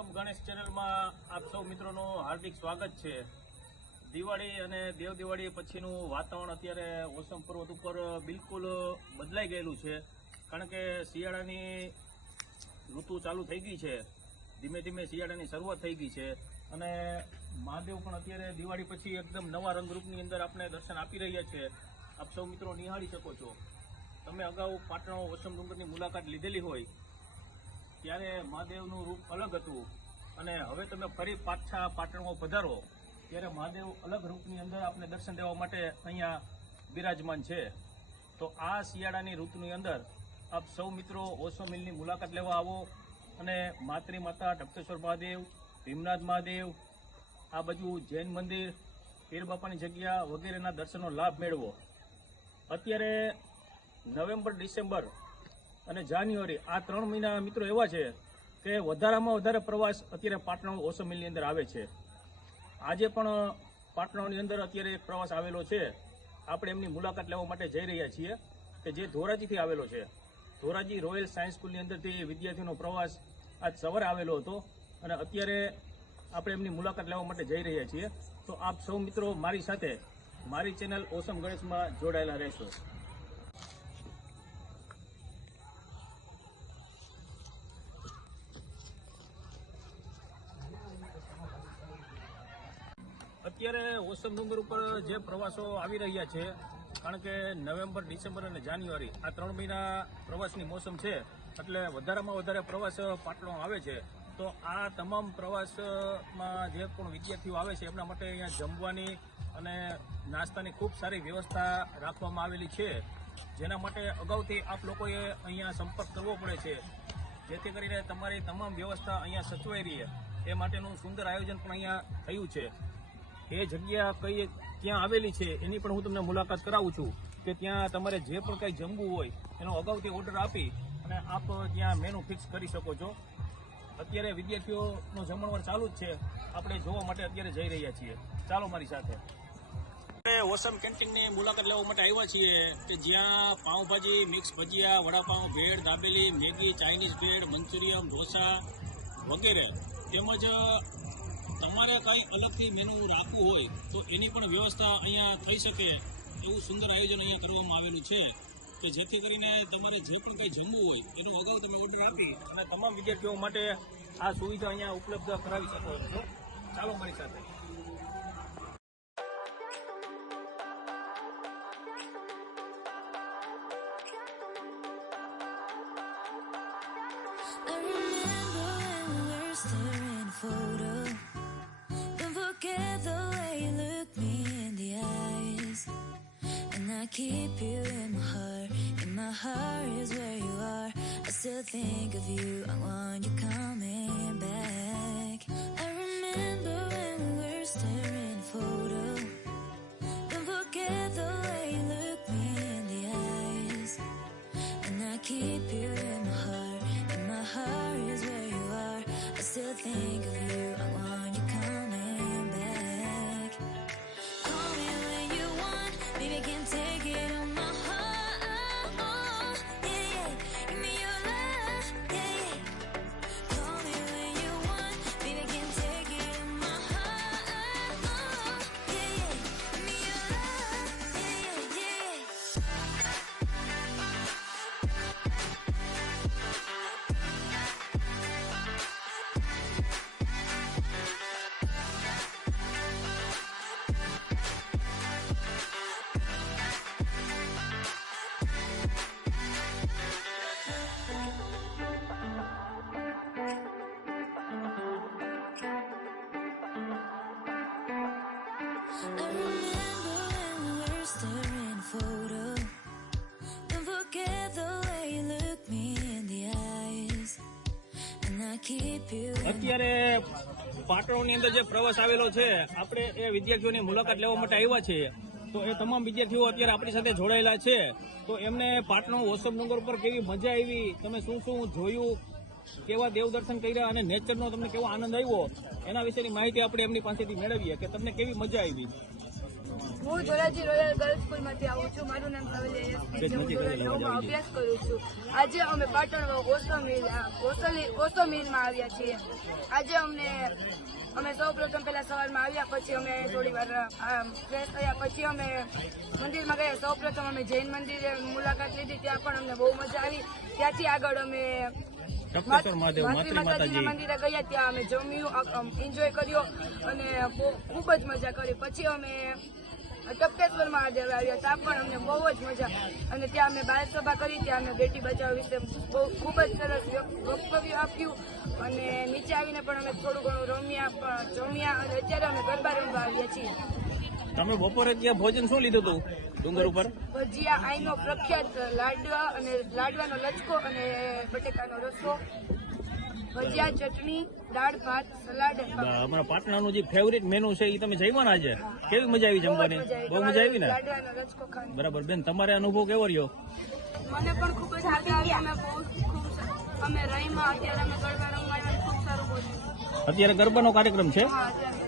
ઓસમ ગણેશ ચેનલમાં આપ સૌ મિત્રોનું હાર્દિક સ્વાગત છે। દિવાળી અને દેવ દિવાળી પછીનું વાતાવરણ અત્યારે ઓસમ પર્વત ઉપર બિલકુલ બદલાઈ ગયેલું છે, કારણ કે શિયાળાની ઋતુ ચાલુ થઈ ગઈ છે। ધીમે ધીમે શિયાળાની શરૂઆત થઈ ગઈ છે અને મહાદેવ પણ અત્યારે દિવાળી પછી એકદમ નવા રંગરૂપની અંદર આપણે દર્શન આપી રહ્યા છે। આપ સૌ મિત્રો નિહાળી શકો છો। તમે અગાઉ પાટણ ઓસમ ડુંગરની મુલાકાત લીધેલી હોય ત્યારે મહાદેવનું રૂપ અલગ હતું અને હવે તમે ફરી પાછા પાટણમાં પધારો ત્યારે મહાદેવ અલગ રૂપની અંદર આપણે દર્શન દેવા માટે અહીંયા બિરાજમાન છે। તો આ શિયાળાની ઋતુની અંદર આપ સૌ મિત્રો ઓસમ હિલની મુલાકાત લેવા આવો અને માતરી માતા ઢબકેશ્વર મહાદેવ, ભીમનાથ મહાદેવ, આ બાજુ જૈન મંદિર, પીર બાપાની જગ્યા વગેરેના દર્શનનો લાભ મેળવો। અત્યારે નવેમ્બર, ડિસેમ્બર અને જાન્યુઆરી આ 3 મહિના મિત્રો એવા છે કે વધારામાં વધારે પ્રવાસ અત્યારે પાટણ ઓસમ હિલની અંદર આવે છે। આજે પણ પાટણની અંદર અત્યારે એક પ્રવાસ આવેલો છે, આપણે એમની મુલાકાત લેવા માટે જઈ રહ્યા છીએ કે જે ધોરાજીથી આવેલો છે। ધોરાજી રોયલ સાયન્સ સ્કૂલની અંદરથી વિદ્યાર્થીઓનો પ્રવાસ આજ સવારે આવેલો હતો અને અત્યારે આપણે એમની મુલાકાત લેવા માટે જઈ રહ્યા છીએ। તો આપ સૌ મિત્રો મારી સાથે મારી ચેનલ ઓસમ ગણેશમાં જોડાયેલા રહેશો। અત્યારે ઓસમ ડુંગર ઉપર જે પ્રવાસો આવી રહ્યા છે, કારણ કે નવેમ્બર, ડિસેમ્બર અને જાન્યુઆરી આ 3 મહિના પ્રવાસની મોસમ છે, એટલે વધારેમાં વધારે પ્રવાસ પાટણમાં આવે છે। તો આ તમામ પ્રવાસમાં જે પણ વિદ્યાર્થીઓ આવે છે એમના માટે અહીંયા જમવાની અને નાસ્તાની ખૂબ સારી વ્યવસ્થા રાખવામાં આવેલી છે, જેના માટે અગાઉથી આપ લોકોએ અહીંયા સંપર્ક કરવો પડે છે, જેથી કરીને તમારી તમામ વ્યવસ્થા અહીંયા સચવાઈ રહે એ માટેનું સુંદર આયોજન પણ અહીંયા થયું છે। એ જગ્યા કઈ ક્યાં આવેલી છે એની પણ હું તમને મુલાકાત કરાવું છું કે ત્યાં તમારે જે પણ કંઈ જમવું હોય એનો અગાઉથી ઓર્ડર આપી અને આપ ત્યાં મેનુ ફિક્સ કરી શકો છો। અત્યારે વિદ્યાર્થીઓનો જમણવાર ચાલુ જ છે, આપણે જોવા માટે અત્યારે જઈ રહ્યા છીએ। ચાલો મારી સાથે। ઓસમ કેન્ટીનની મુલાકાત લેવા માટે આવ્યા છીએ કે જ્યાં પાઉંભાજી, મિક્સ ભજીયા, વડાપાઉં, ભેળ, દાબેલી, મેગી, ચાઇનીઝ ભેળ, મંચુરિયન, ઢોસા વગેરે તેમજ તમારે કંઈ અલગથી મેનુ રાખવું હોય તો એની પણ વ્યવસ્થા અહીંયા થઈ શકે એવું સુંદર આયોજન અહીંયા કરવામાં આવેલું છે કે જેથી કરીને તમારે જે પણ કંઈ જમવું હોય એનો અગાઉ તમે ઓર્ડર આપી અને તમામ વિદ્યાર્થીઓ માટે આ સુવિધા અહીંયા ઉપલબ્ધ કરાવી શકો છો। ચાલો મારી સાથે। Keep you in my heart is where you are. I still think of you, I want you coming back. I remember when we were staring at a photo. Don't forget the way you look me in the eyes. And I keep you in my heart is where you are. I still think of you, I want you coming back. Call me when you want, baby, I can take it on my heart, yeah, yeah. Give me your love, yeah, yeah. Call me when you want, baby, I can take it on my heart, yeah, yeah. Give me your love, yeah, yeah, I remember when we were staring at a photo. Don't forget the way you look me in the eyes. And I keep you અત્યારે પાટણની અંદર જે પ્રવાસ આવેલો છે, આપણે એ વિદ્યાર્થીઓની મુલાકાત લેવા માટે આવ્યા છીએ। તો એ તમામ વિદ્યાર્થીઓ અત્યારે આપણી સાથે જોડાયેલા છે, તો એમને પાટણ ઓસમ ડુંગર પર કેવી મજા આવી, તમે શું શું જોયું, કેવા દેવ દર્શન કર્યા અને નેચરનો તમને કેવો આનંદ આવ્યો એના વિશેની માહિતી આપણે એમની પાસેથી મેળવીએ કે તમને કેવી મજા આવી। હું ધોરાજી રોયલ ગર્લ્સ સ્કૂલમાંથી આવું છું. મારું નામ સવેલી એસપી છે. હું ધોરણ 9માં અભ્યાસ કરું છું. આજે અમે પાટણ ઓસો મિલમાં આવ્યા છીએ. આજે અમે સૌ પ્રથમ પહેલા સવારમાં આવ્યા, પછી અમે થોડી વાર ફ્રેશ થયા, પછી અમે મંદિરમાં ગયા. સૌ પ્રથમ અમે જૈન મંદિરે મુલાકાત લીધી, ત્યાં પણ અમને બહુ મજા આવી. ત્યાંથી આગળ અમે માતૃ માતાજીના મંદિરે ગયા, ત્યાં અમે જમ્યું, એન્જોય કર્યો અને ખૂબ જ મજા કરી. પછી અમે ટપકેશ્વર મહાદેવ આવ્યા, ત્યાં પણ અમને બહુ જ મજા. અને ત્યાં અમે બાળ સભા કરી, ત્યાં અમે બેટી બચાવ વિશે ખૂબ જ સરસ વક્તવ્ય આપ્યું. અને નીચે આવીને પણ અમે થોડું ઘણું જમ્યા અને અત્યારે અમે ગરબા રમવા આવ્યા છીએ. તમે બપોરે ત્યાં ભોજન શું લીધું હતું ડુંગર ઉપર? ભજીયા, આઈનો પ્રખ્યાત લાડવા અને લાડવાનો લચકો અને બટેકાનો રસો, ભજીયા, ચટણી, દાળ ભાત, સલાડ. અમારા પાટણાનું જે ફેવરિટ મેનુ છે એ તમે જમ્યા ને આજે? કેવી મજા આવી જમવાની? બહુ મજા આવી ને? લાડવાનો લચકો ખાવાનો. બરાબર બેન, તમારે અનુભવ કેવો રહ્યો? મને પણ ખૂબ જ સારું આવ્યું. અમે રહીમાં અત્યારે અમે ગરબા રમવા આવ્યા, ખૂબ સારું બોલ્યું. અત્યારે ગરબાનો કાર્યક્રમ છે?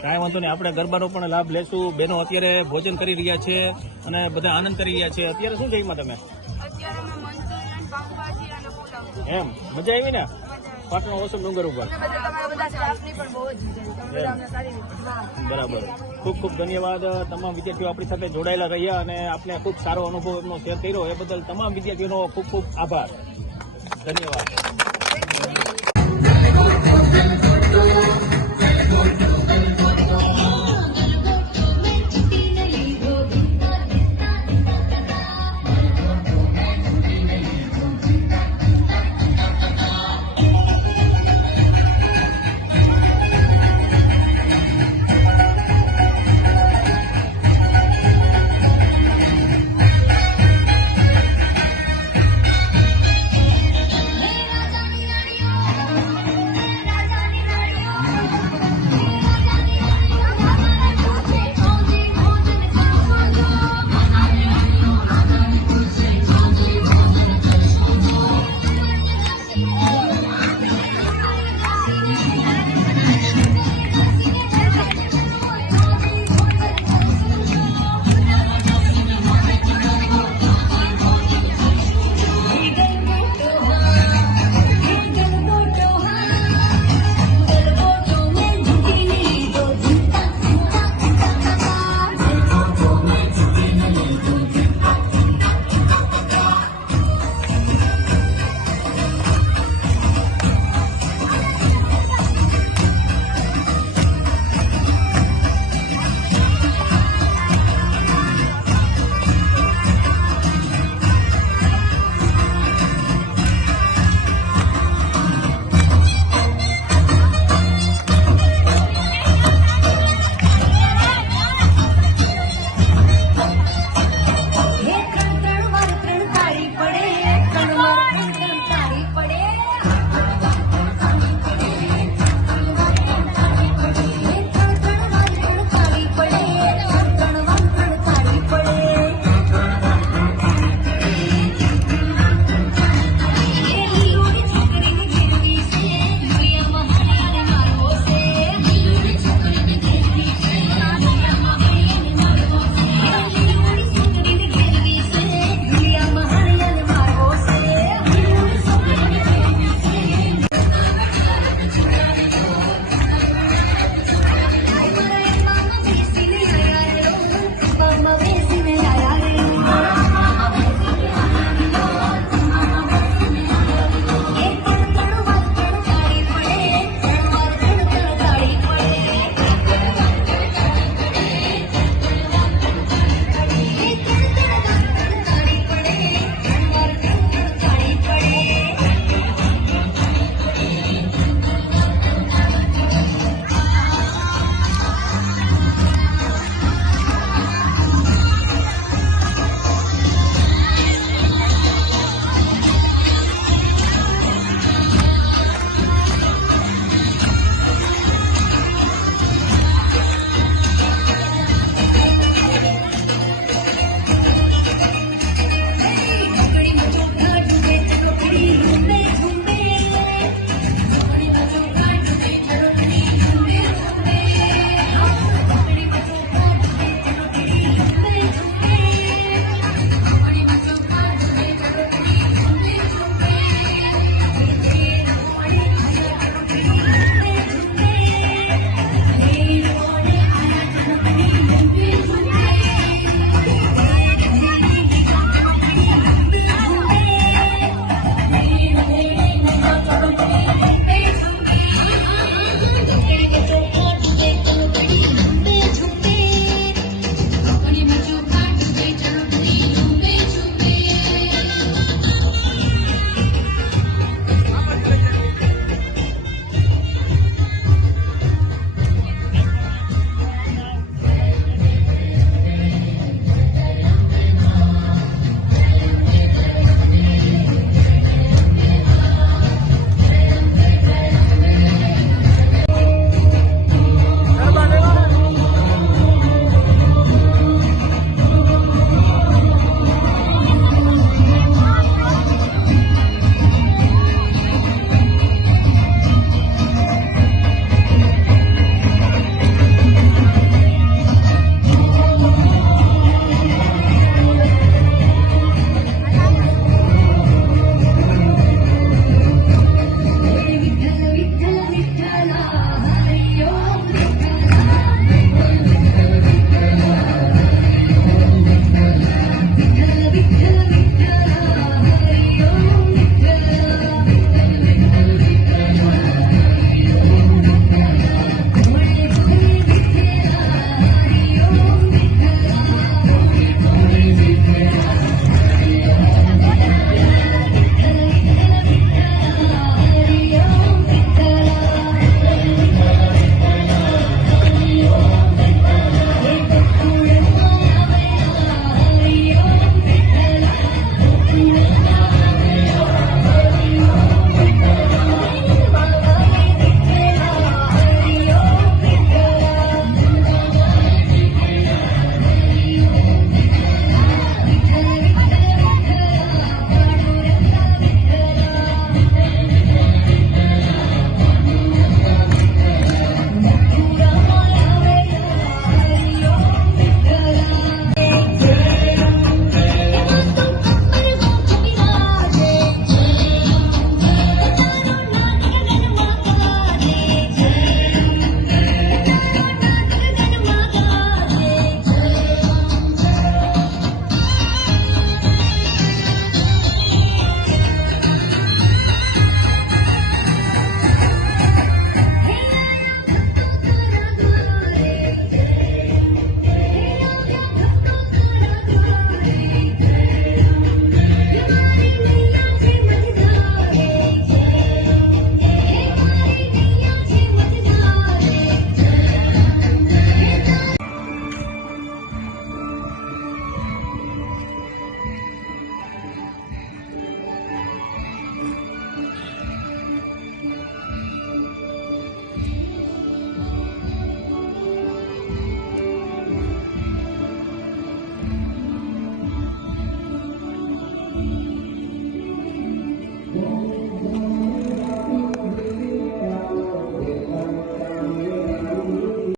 કાંઈ વાંધો નહીં, આપણે ગરબાનો પણ લાભ લેશું. બેનો અત્યારે ભોજન કરી રહ્યા છે અને બધા આનંદ કરી રહ્યા છે. અત્યારે શું જમ્યા તમે? અત્યારે અમે મંચુરિયન, પાવભાજી અને પુલાવ. એમ મજા આવી ને પાટણ ઓસમ ડુંગર ઉપર? તમારા બધા સ્ટાફની પણ બહુ જ મજા આવી. તમે બધા અમને સારી રીતે. બરાબર, ખૂબ ખૂબ ધન્યવાદ. તમામ વિદ્યાર્થીઓ આપણી સાથે જોડાયેલા રહ્યા અને આપણે ખૂબ સારો અનુભવ એમનો શેર કર્યો એ બદલ તમામ વિદ્યાર્થીઓનો ખૂબ ખૂબ આભાર. ધન્યવાદ.